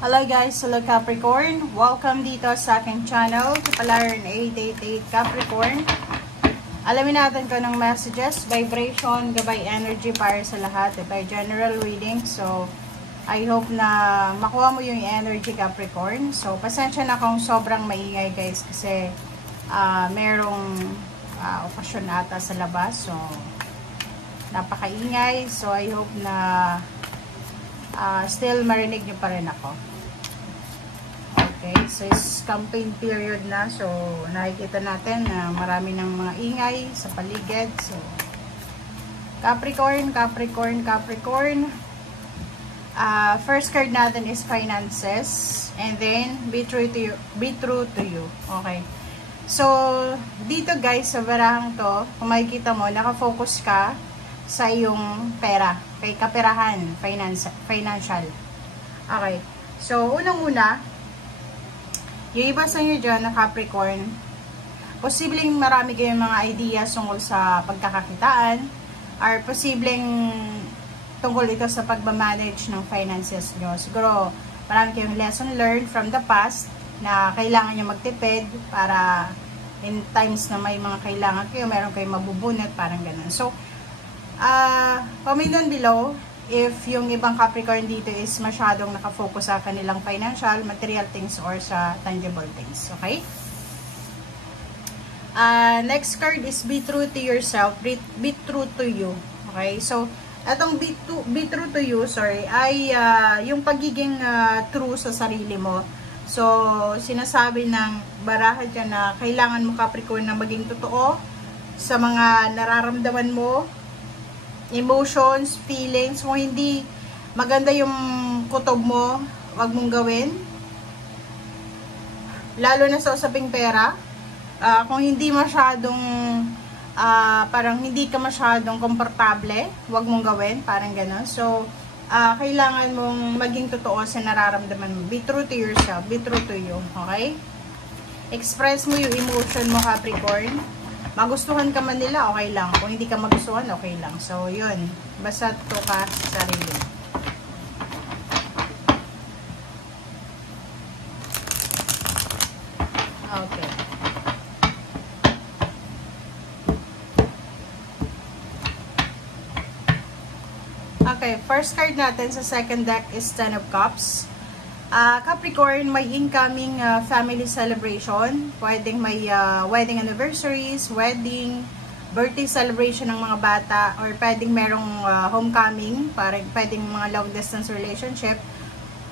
Hello guys, hello Capricorn. Welcome dito sa aking channel, Kapalaran 888 Capricorn. Alamin natin ko ng messages, vibration, gabay energy para sa lahat. By general reading. So, I hope na makuha mo yung energy Capricorn. So, pasensya na kung sobrang maingay guys kasi merong okasyon ata sa labas. So, napakaingay. So, I hope na still marinig nyo pa rin ako. Okay, so it's campaign period na. So, nakikita natin na marami ng mga ingay sa paligid. So, Capricorn. First card natin is finances. And then, be true to you. Okay. So, dito guys, sa barahang to, kung makikita mo, nakafocus ka sa iyong pera. Kay kaperahan, financial. Okay. So, unang-una, yung iba sa inyo dyan na Capricorn, posibleng marami kayong mga ideas tungkol sa pagkakakitaan, or posibleng tungkol ito sa pagmamanage ng finances nyo. Siguro, marami kayong lesson learned from the past na kailangan nyo magtipid para in times na may mga kailangan kayo, meron kayong mabubunot, parang ganun. So, comment down below if yung ibang Capricorn dito is masyadong nakafocus sa kanilang financial, material things, or sa tangible things. Okay? Next card is be true to yourself. Be true to you. Okay? So, itong be true to you, ay yung pagiging true sa sarili mo. So, sinasabi ng baraha dyan na kailangan mo Capricorn na maging totoo sa mga nararamdaman mo, emotions, feelings. Kung hindi maganda yung kutob mo, wag mong gawin. Lalo na sa usaping pera. Kung hindi masyadong parang hindi ka masyadong komportable, wag mong gawin, parang gano'n. So, kailangan mong maging totoo sa nararamdaman mo. Be true to yourself, be true to you, okay? Express mo yung emotion mo, Capricorn. Magustuhan ka man nila, okay lang. Kung hindi ka magustuhan, okay lang. So, yun. Basta to ka sa sarili. Okay. Okay, first card natin sa second deck is Ten of Cups. Capricorn, may incoming family celebration. Pwedeng may wedding anniversaries, wedding, birthday celebration ng mga bata, or pwedeng merong homecoming, pwedeng mga long distance relationship,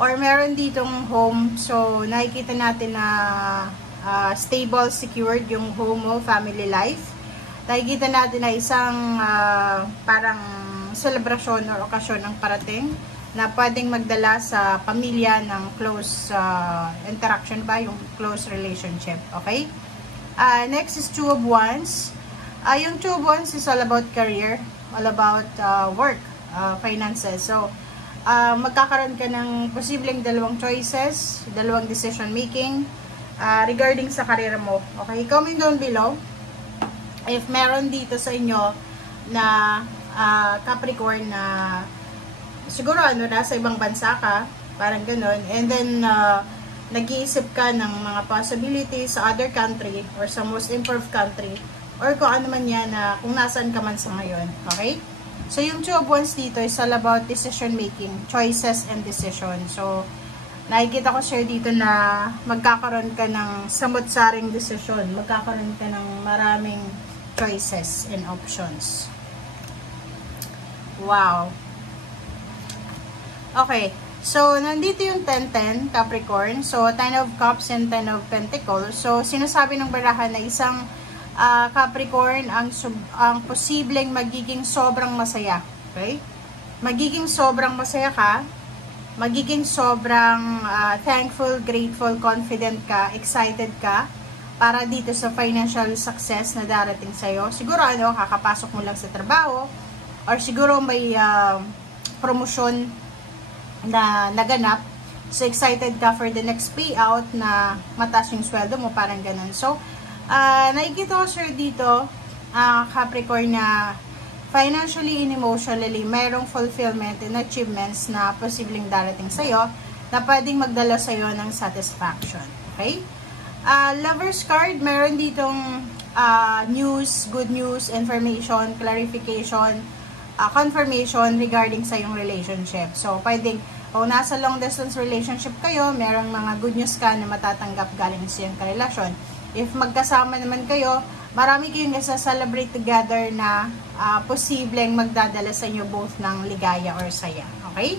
or meron ditong home. So, nakikita natin na stable, secured yung home mo, family life. Nakikita natin na isang parang celebration or okasyon ang parating na pwedeng magdala sa pamilya ng close interaction ba, yung close relationship. Okay? Next is Two of Wands. Yung Two of Wands is all about career, all about work, finances. So, magkakaroon ka ng posibleng dalawang choices, dalawang decision making regarding sa career mo. Okay? Comment down below if meron dito sa inyo na Capricorn na siguro nasa ibang bansa ka, parang ganun, and then nag-iisip ka ng mga possibilities sa other country or sa most improved country, or kung ano man yan na kung nasaan ka man sa ngayon. Okay? So, yung Two of Wands dito is all about decision making, choices and decision. So, nakikita ko sir dito na magkakaroon ka ng samot-saring decision, magkakaroon ka ng maraming choices and options. Wow! Okay, so nandito yung 10-10 Capricorn. So, 10 of Cups and 10 of Pentacles. So, sinasabi ng barahan na isang Capricorn ang posibleng magiging sobrang masaya. Okay? Magiging sobrang masaya ka. Magiging sobrang thankful, grateful, confident ka, excited ka para dito sa financial success na darating sa'yo. Siguro kakapasok mo lang sa trabaho, or siguro may promotion na naganap. So, excited ka for the next payout na mataas yung sweldo mo, parang ganun. So, nakikita ko sir dito, Capricorn, na financially and emotionally, mayroong fulfillment and achievements na posibleng darating sa'yo. na pwedeng magdala sa'yo ng satisfaction. Okay? Lover's card, meron ditong news, good news, information, clarification, confirmation regarding sa yung relationship. So, pwedeng, kung nasa long distance relationship kayo, merong mga good news ka na matatanggap galing sa yung karelasyon. If magkasama naman kayo, marami kayong isa-celebrate together na posibleng magdadala sa inyo both ng ligaya or saya. Okay?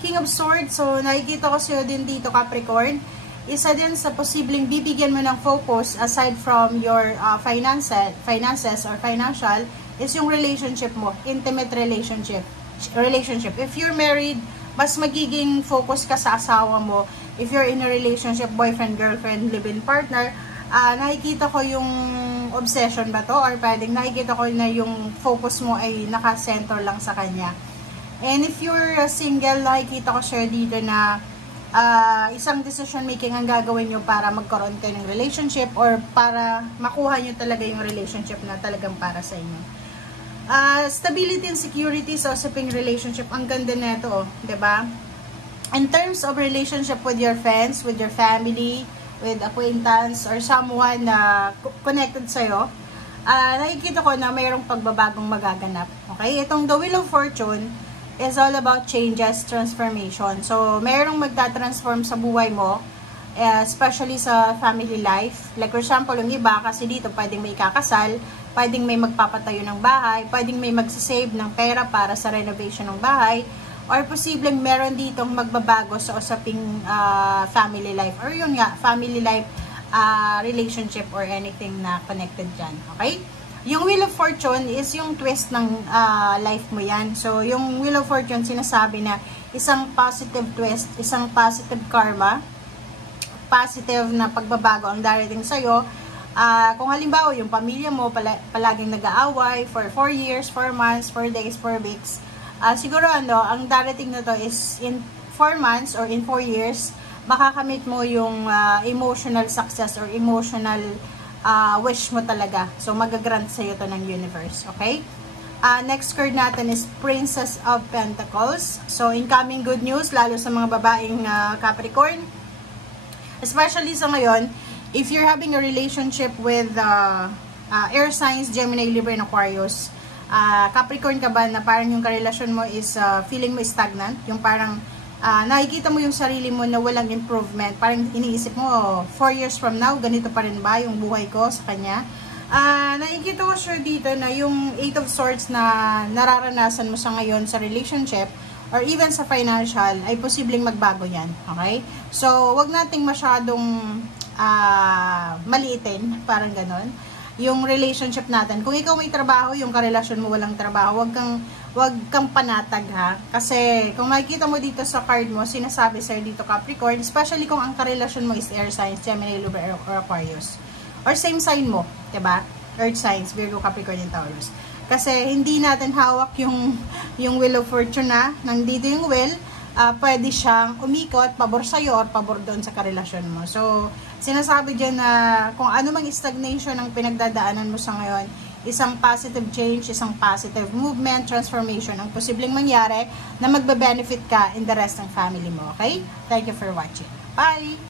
King of Swords, so nakikita ko sa'yo din dito, Capricorn. Isa din sa posibleng bibigyan mo ng focus aside from your finances or financial is yung relationship mo, intimate relationship. If you're married, mas magiging focus ka sa asawa mo. If you're in a relationship, boyfriend, girlfriend, live-in partner, nakikita ko yung obsession ba to? Or pwedeng nakikita ko na yung focus mo ay nakasenter lang sa kanya. And if you're single, nakikita ko siya dito na isang decision making ang gagawin nyo para magkaroon kayo ng relationship or para makuha nyo talaga yung relationship na talagang para sa inyo. Stability and security sa usaping relationship, ang ganda nito, diba? In terms of relationship with your friends, with your family, with acquaintance, or someone na connected sa'yo, nakikita ko na mayroong pagbabagong magaganap. Okay? Itong The Wheel of Fortune is all about changes, transformation. So, mayroong magta-transform sa buhay mo, especially sa family life. Like for example, yung iba, kasi dito pwedeng may kakasal, pwedeng may magpapatayo ng bahay, pwedeng may magsasave ng pera para sa renovation ng bahay, or posibleng meron ditong magbabago sa usaping family life. Or yun nga, family life, relationship, or anything na connected dyan. Okay? Yung Wheel of Fortune is yung twist ng life mo yan. So, yung Wheel of Fortune, sinasabi na isang positive twist, isang positive karma, positive na pagbabago ang darating sa'yo. Kung halimbawa, yung pamilya mo palaging nag-aaway for 4 years, 4 months, 4 days, 4 weeks, siguro ang darating na to is in 4 months or in 4 years, makakamit mo yung emotional success or emotional wish mo talaga. So, magagrant sa'yo to ng universe. Okay? Next card natin is Princess of Pentacles. So, incoming good news, lalo sa mga babaeng Capricorn. Especially sa ngayon, if you're having a relationship with air signs, Gemini, Libra, and Aquarius, Capricorn ka ba na parang yung karelasyon mo is feeling mo stagnant? Yung parang nakikita mo yung sarili mo na walang improvement. Parang iniisip mo, 4 years from now, ganito pa rin ba yung buhay ko sa kanya? Nakikita ko siya dito na yung 8 of Swords na nararanasan mo sa ngayon sa relationship or even sa financial ay posibleng magbago yan. Okay? So, wag nating masyadong maliitin, parang ganon, yung relationship natin. Kung ikaw may trabaho, yung karelasyon mo walang trabaho, wag kang panatag, ha. Kasi kung makikita mo dito sa card mo, sinasabi sa'yo dito Capricorn, especially kung ang karelasyon mo is air signs, Gemini, Libra, or Aquarius. Or same sign mo, diba? Earth signs, Virgo, Capricorn, and Taurus. Kasi hindi natin hawak yung Wheel of Fortune na, nandito yung wheel, pwede siyang umikot, pabor sa'yo, or pabor doon sa karelasyon mo. So, sinasabi dyan na kung ano mang stagnation ang pinagdadaanan mo sa ngayon, isang positive change, isang positive movement, transformation ang posibleng mangyari na magbe-benefit ka in the rest ng family mo. Okay? Thank you for watching. Bye!